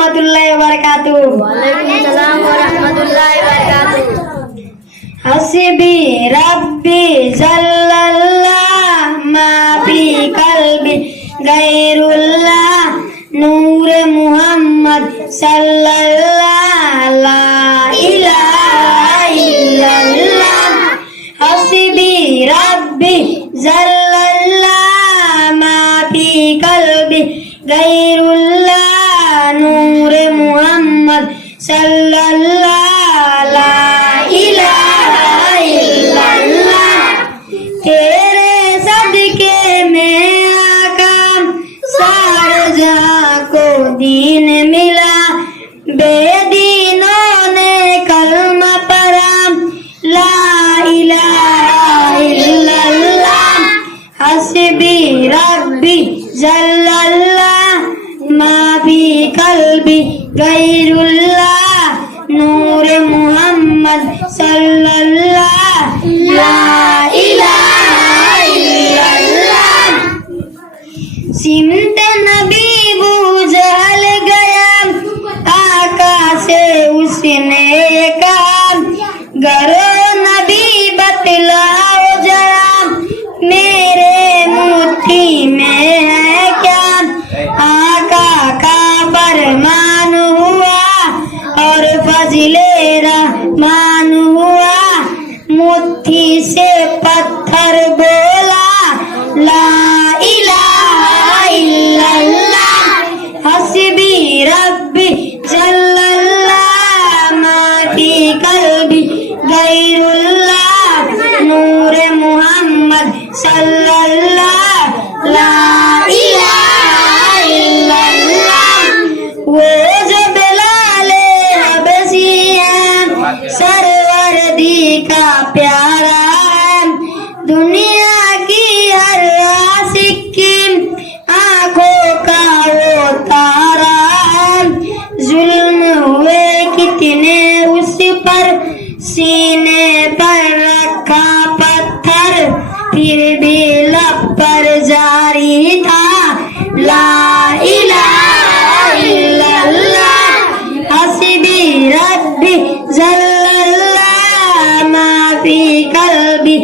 वरहमतुल्लाहि वबरकातुहू। वालेकुम सलाम व रहमतुल्लाहि व बरकातुहू। हस्बी रब्बी जल्लल्लाह मा फी कल्बी गैरुल्लाह नूर मुहम्मद सल्लल्लाह ला इलाहा इल्लल्लाह। हस्बी रब्बी जल्लल्लाह मा फी कल्बी गैरुल्लाह नूर मुहम्मद सल्लल्लाह ला इलाहा इल्लल्लाह। तेरे सदके में आका सारे जहां को दीन मिला, बेदीनों ने कलमा पढ़ा ला इलाहा इल्लल्लाह। हस्बी रब्बी जल्लल्लाह मा फी कल्बी गैरुल्लाह नूर मुहम्मद सल्लल्लाह ला इलाहा इल्लल्लाह। सिमत नबी बू जहल गया, आका से उसने कहा गरो नबी बतलाओ जरा मेरे मुट्ठी में है क्या। आका का फरमान हुआ और फजले रहमान हुआ, मुट्ठी से पत्थर बोला ला इलाहा इल्लल्लाह। हस्बी रब्बी जल्लल्लाह मा फी कल्बी गैरुल्लाह नूर मुहम्मद सल्लल्लाह ला इलाहा इल्लल्लाह। वो जो बिलाले हबशी है सरवरदी का प्यारा है, दुनिया की हर आशिक की आंखों का वो तारा है। जुल्म हुए कितने उस पर, सीने पर रखा पत्थर, फिर भी लब पर जारी था ला इलाहा इल्लल्लाह। हस्बी रब्बी जल्लल्लाह मा फी कल्बी